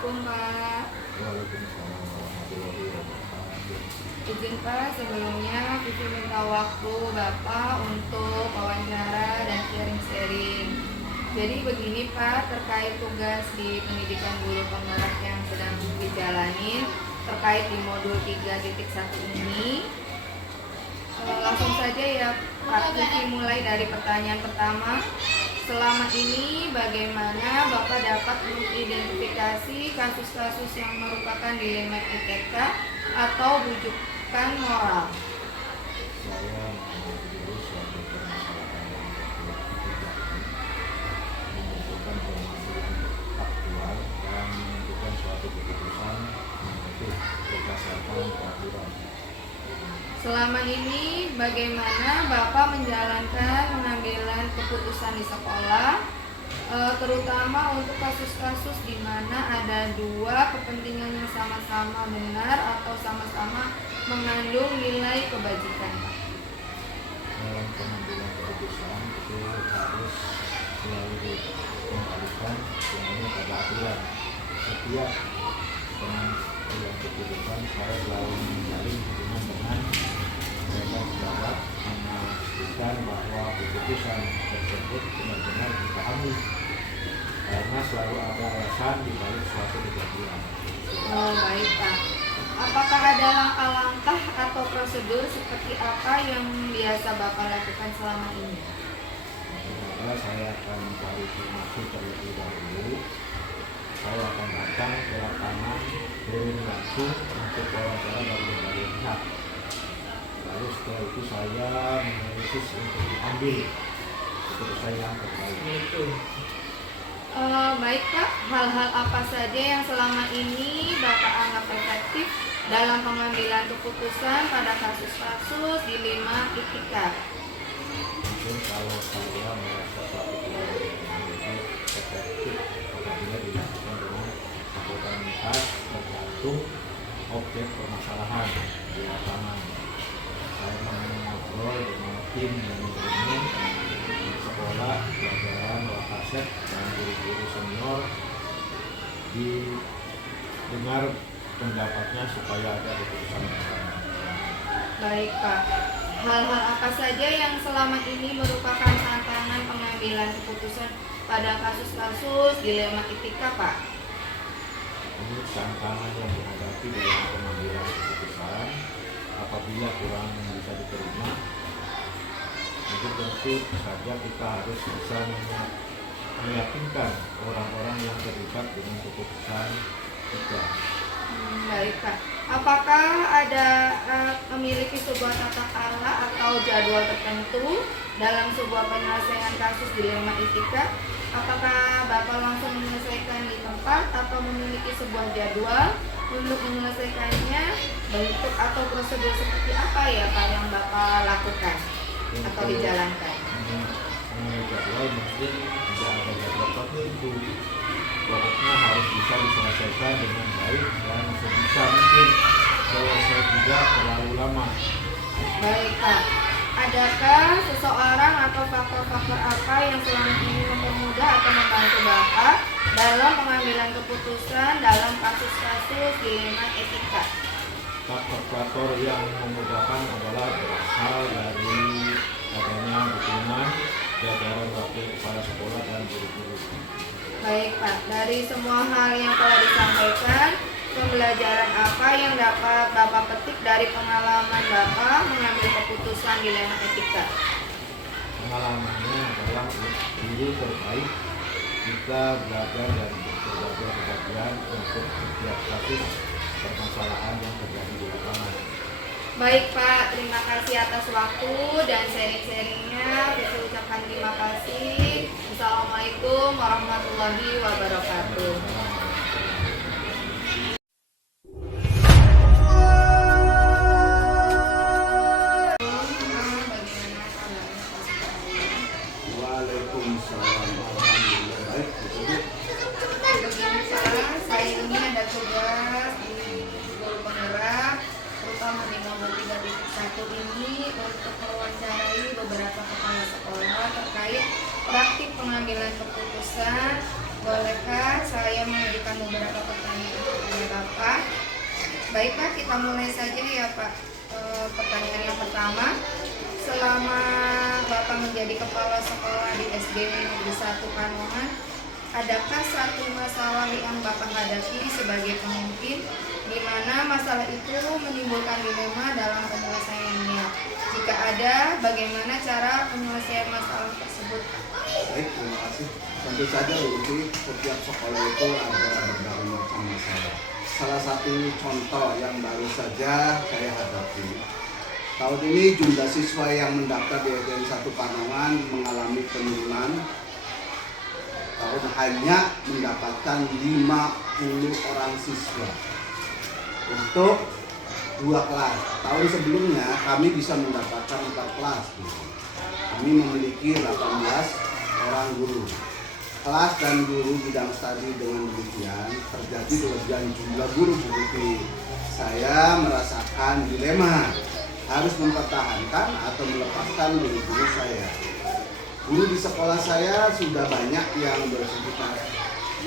Assalamualaikum Pak. Waalaikumsalam warahmatullahi wabarakatuh. Izin Pak, sebelumnya Vivi minta waktu Bapak untuk wawancara dan sharing-sharing. Jadi begini Pak, terkait tugas di pendidikan guru penggerak yang sedang Vivi jalanin terkait di modul 3.1 ini. Langsung saja ya Pak, Vivi mulai dari pertanyaan pertama. Selama ini bagaimana Bapak dapat mengidentifikasi kasus-kasus yang merupakan dilema etika atau bujukan moral? Saya mengambil dulu suatu permasalahan yang membutuhkan permasalahan faktual dan menentukan suatu keputusan untuk berdasarkan peraturan. Selama ini bagaimana Bapak menjalankan pengambilan keputusan di sekolah, terutama untuk kasus-kasus di mana ada dua kepentingan yang sama-sama benar atau sama-sama mengandung nilai kebajikan? Dalam pengambilan keputusan itu harus selalu dikembalikan semuanya pada aturan. Setiap pengambilan keputusan saya selalu menjalin hubungan dengan mereka sejawat, memastikan bahwa keputusan tersebut benar-benar dipahami karena selalu ada alasan di balik suatu kejadian. Oh, baik Pak. Apakah ada langkah-langkah atau prosedur seperti apa yang biasa Bapak lakukan selama ini? Maka saya akan mencari informasi terlebih dahulu. Saya akan datang ke lapangan turun langsung untuk wawancara dari berbagai pihak. Lalu setelah itu saya menganalisis untuk diambil keputusan yang terbaik. Baik Pak, hal-hal apa saja yang selama ini Bapak anggap efektif dalam pengambilan keputusan pada kasus-kasus dilema etika? Mungkin kalau saya merasa suatu keputusan itu efektif apabila dilakukan dengan akuntabilitas tergantung objek permasalahan di lapangan. Saya mengobrol dengan tim manajemen sekolah, pelajaran, wakaset, dan guru-guru senior, didengar pendapatnya supaya ada keputusan bersama. Baik Pak, hal-hal apa saja yang selama ini merupakan tantangan pengambilan keputusan pada kasus-kasus dilema etika Pak? Ini tantangan yang dihadapi dalam pengambilan keputusan apabila kurang bisa diterima. Untuk tentu saja kita harus bisa meyakinkan orang-orang yang terlibat dengan keputusan kita. Baik Pak, apakah ada memiliki sebuah tata cara atau jadwal tertentu dalam sebuah penyelesaian kasus dilema etika? Apakah Bapak langsung menyelesaikan di tempat atau memiliki sebuah jadwal untuk menyelesaikannya? Bentuk atau prosedur seperti apa ya Pak yang Bapak lakukan atau dijalankan? Mengenai jadwal mungkin tidak ada jadwal tertentu. Pokoknya harus bisa diselesaikan dengan baik dan sebisa mungkin selesai tidak terlalu lama. Baik Pak, adakah seseorang atau faktor-faktor apa yang selama ini mempermudah atau membantu Bapak dalam pengambilan keputusan dalam kasus-kasus dilema etika? Faktor-faktor yang memudahkan adalah berasal dari adanya dukungan jajaran wakil kepala sekolah dan guru-guru. Baik Pak, dari semua hal yang telah disampaikan, pembelajaran apa yang dapat Bapak petik dari pengalaman Bapak mengambil keputusan dilema etika? Pengalamannya adalah guru terbaik. Kita belajar dari berbagai kejadian untuk setiap kasus permasalahan yang terjadi di lapangan. Baik Pak, terima kasih atas waktu dan sharing-sharingnya. Saya ucapkan terima kasih. Assalamualaikum warahmatullahi wabarakatuh. Waalaikumsalam. Alhamdulillah baik. Begini Pak, saya ini ada tugas di guru penggerak, terutama di nomor 3.1 ini untuk mewawancarai beberapa kepala sekolah terkait praktik pengambilan keputusan. Bolehkah saya mengajukan beberapa pertanyaan Baik Pak, kita mulai saja ya Pak. Pertanyaan yang pertama, selama Bapak menjadi kepala sekolah di SD Negeri 1 Panongan, adakah satu masalah yang Bapak hadapi sebagai pemimpin di mana masalah itu menimbulkan dilema dalam penyelesaiannya? Jika ada, bagaimana cara penyelesaian masalah tersebut? Baik, terima kasih. Tentu saja Luti, setiap sekolah itu ada berbagai macam masalah. Salah satu contoh yang baru saja saya hadapi. Tahun ini jumlah siswa yang mendaftar di SDN 1 Panongan mengalami penurunan. Tahun hanya mendapatkan 50 orang siswa untuk 2 kelas. Tahun sebelumnya kami bisa mendapatkan 4 kelas. Kami memiliki 18 orang guru. Kelas dan guru bidang studi dengan demikian terjadi kelebihan jumlah guru begitu. Saya merasakan dilema harus mempertahankan atau melepaskan guru-guru saya. Guru di sekolah saya sudah banyak yang bersekitar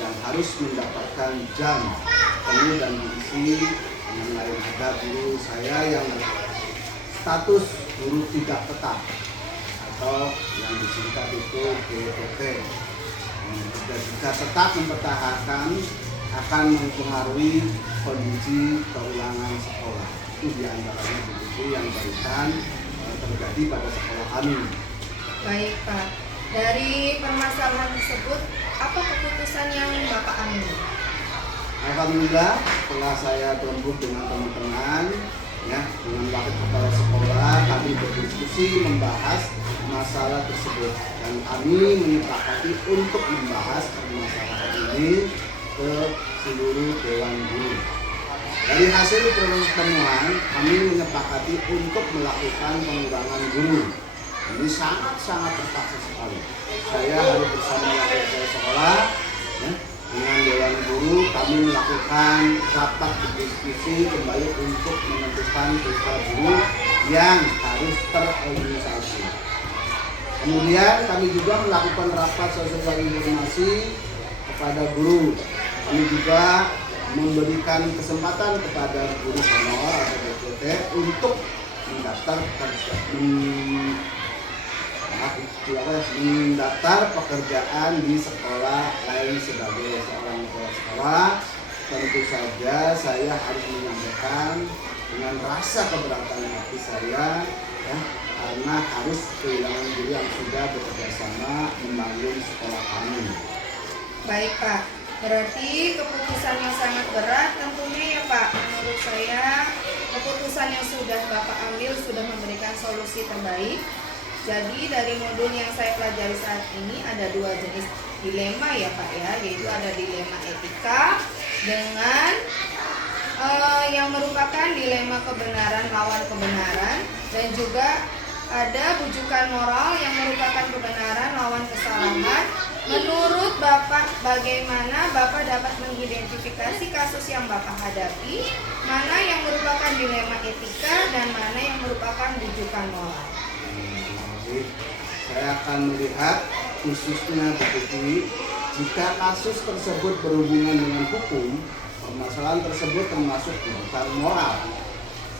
yang harus mendapatkan jam penuh dan diisi. Yang lain ada guru saya yang status guru tidak tetap atau yang disingkat itu GPT. Jika tetap mempertahankan akan mempengaruhi kondisi keulangan sekolah. Itu diantaranya begitu yang barusan terjadi pada sekolah kami. Baik Pak, dari permasalahan tersebut, apa keputusan yang Bapak ambil? Alhamdulillah setelah saya berembuk dengan teman-teman ya, dengan wakil kepala sekolah, kami berdiskusi membahas masalah tersebut dan kami menyepakati untuk membahas permasalahan ini ke seluruh dewan guru. Dari hasil pertemuan kami menyepakati untuk melakukan pengurangan guru. Ini sangat-sangat terpaksa sekali. Saya harus bersama wakil kepala sekolah ya, dengan dewan guru kami melakukan rapat berdiskusi kembali untuk menentukan siswa guru yang harus terorganisasi. Kemudian kami juga melakukan rapat sosial informasi kepada guru. Kami juga memberikan kesempatan kepada guru honor atau BPT untuk mendaftar pekerjaan di sekolah lain sebagai seorang kepala sekolah. Tentu saja saya harus menyampaikan dengan rasa keberatan hati saya ya, karena harus kehilangan guru yang sudah bekerja sama membangun sekolah kami. Baik Pak, berarti keputusan yang sangat berat tentunya ya Pak. Menurut saya keputusan yang sudah Bapak ambil sudah memberikan solusi terbaik. Jadi dari modul yang saya pelajari saat ini ada 2 jenis dilema ya Pak ya, yaitu ada dilema etika dengan yang merupakan dilema kebenaran lawan kebenaran, dan juga ada bujukan moral yang merupakan kebenaran lawan kesalahan. Menurut Bapak, bagaimana Bapak dapat mengidentifikasi kasus yang Bapak hadapi, mana yang merupakan dilema etika dan mana yang merupakan bujukan moral? Saya akan melihat khususnya begitu, jika kasus tersebut berhubungan dengan hukum, permasalahan tersebut termasuk bukan moral.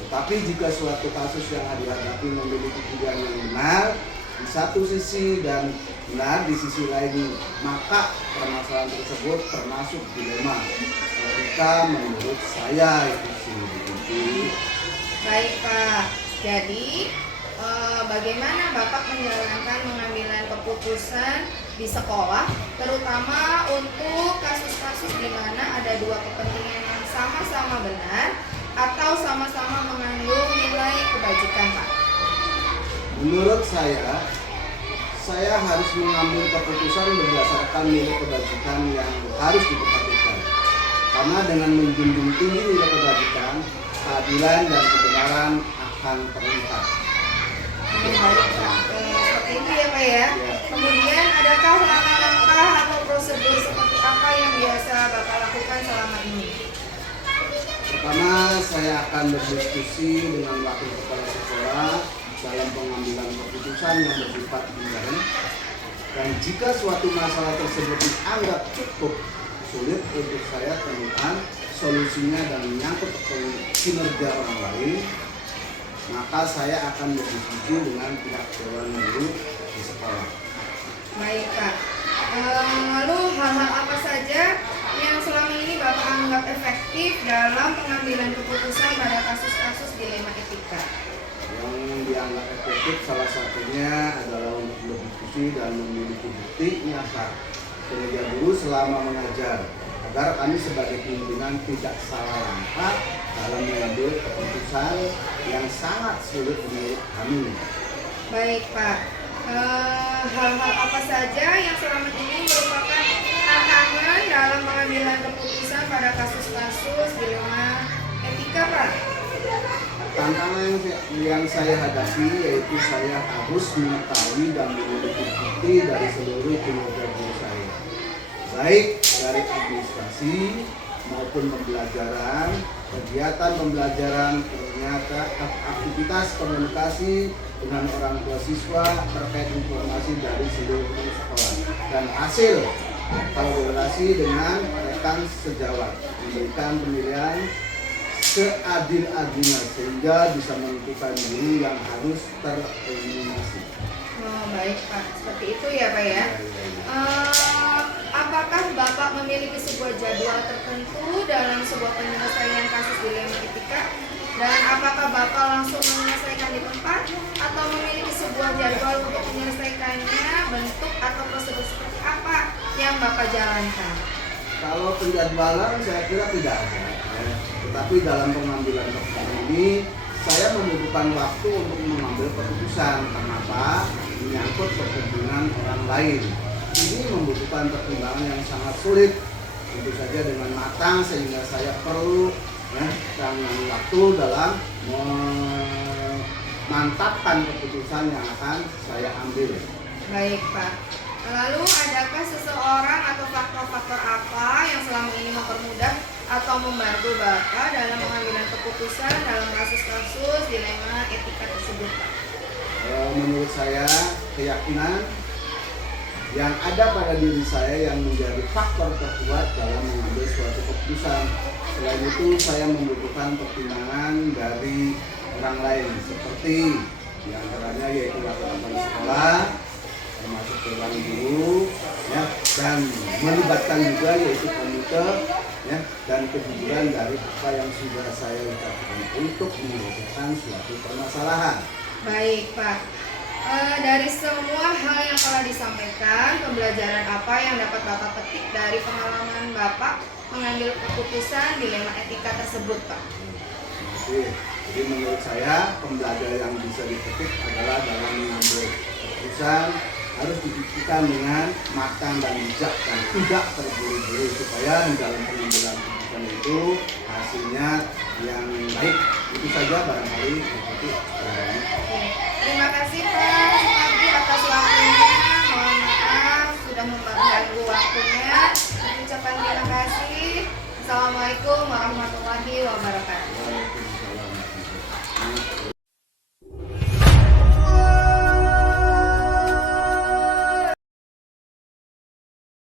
Tetapi jika suatu kasus yang dihadapi memiliki pilihan yang benar di satu sisi dan benar di sisi lain, maka permasalahan tersebut termasuk dilema etika menurut saya itu sih. Baik Pak, jadi bagaimana Bapak menjalankan pengambilan keputusan di sekolah, terutama untuk kasus-kasus di mana ada 2 kepentingan yang sama-sama benar atau sama-sama mengandung nilai kebajikan Pak? Menurut saya harus mengambil keputusan berdasarkan nilai kebajikan yang harus diperhatikan. Karena dengan menjunjung tinggi nilai kebajikan, keadilan dan kebenaran akan terlihat. Baik Pak, seperti itu ya Pak ya. Kemudian adakah langkah-langkah atau prosedur seperti apa yang biasa Bapak lakukan selama ini? Pertama, saya akan berdiskusi dengan wakil kepala sekolah dalam pengambilan keputusan yang bersifat intern. Dan jika suatu masalah tersebut dianggap cukup sulit untuk saya temukan solusinya dan menyangkut kinerja orang lain, maka saya akan berdiskusi dengan pihak dewan guru di sekolah. Baik Pak. Lalu hal-hal apa saja yang selama ini Bapak anggap efektif dalam pengambilan keputusan pada kasus-kasus dilema etika? Yang dianggap efektif salah satunya adalah untuk berdiskusi dan memiliki bukti nyata kinerja guru selama mengajar, agar kami sebagai pimpinan tidak salah langkah dalam mengambil keputusan yang sangat sulit menurut kami. Baik Pak. Hal-hal apa saja yang selama ini merupakan tantangan dalam pengambilan keputusan pada kasus-kasus dilema etika Pak? Tantangan yang saya hadapi yaitu saya harus mengetahui dan memiliki bukti dari seluruh kinerja guru saya, baik dari administrasi maupun pembelajaran, kegiatan pembelajaran, ternyata aktivitas komunikasi dengan orang tua siswa terkait informasi dari seluruh sekolah, dan hasil kolaborasi dengan rekan sejawat memberikan penilaian seadil-adilnya sehingga bisa menentukan guru yang harus tereliminasi. Oh, baik Pak, seperti itu ya Pak ya. Apakah Bapak memiliki sebuah jadwal tertentu dalam sebuah penyelesaian kasus dilema etika? Dan apakah Bapak langsung menyelesaikan di tempat atau memiliki sebuah jadwal untuk menyelesaikannya, bentuk atau prosedur seperti apa yang Bapak jalankan? Kalau penjadwalan saya kira tidak ada, ya. Tetapi dalam pengambilan keputusan ini saya membutuhkan waktu untuk mengambil keputusan. Kenapa? Menyangkut kepentingan orang lain. Ini membutuhkan pertimbangan yang sangat sulit, tentu saja dengan matang, sehingga saya perlu dengan waktu dalam memantapkan keputusan yang akan saya ambil. Baik Pak. Lalu adakah seseorang atau faktor-faktor apa yang selama ini mempermudah atau membantu Bapak dalam pengambilan keputusan dalam kasus-kasus dilema etika tersebut Pak? Menurut saya, keyakinan yang ada pada diri saya yang menjadi faktor terkuat dalam mengambil suatu keputusan. Selain itu, saya membutuhkan pertimbangan dari orang lain, seperti diantaranya yaitu laporan sekolah, termasuk dewan guru, ya, dan melibatkan juga yaitu komite, ya, dan kejujuran dari apa yang sudah saya ucapkan untuk menyelesaikan suatu permasalahan. Baik Pak. Dari semua hal yang telah disampaikan, pembelajaran apa yang dapat Bapak petik dari pengalaman Bapak mengambil keputusan dilema etika tersebut Pak? Jadi menurut saya pembelajaran yang bisa dipetik adalah dalam mengambil keputusan harus dipikirkan dengan matang dan bijak dan tidak terburu-buru, supaya di dalam pengambilan keputusan itu hasilnya yang baik. Itu saja barangkali. Terima kasih Pak Sumardi atas waktunya. Mohon maaf sudah mengganggu waktunya. Ucapan terima kasih. Assalamualaikum warahmatullahi wabarakatuh.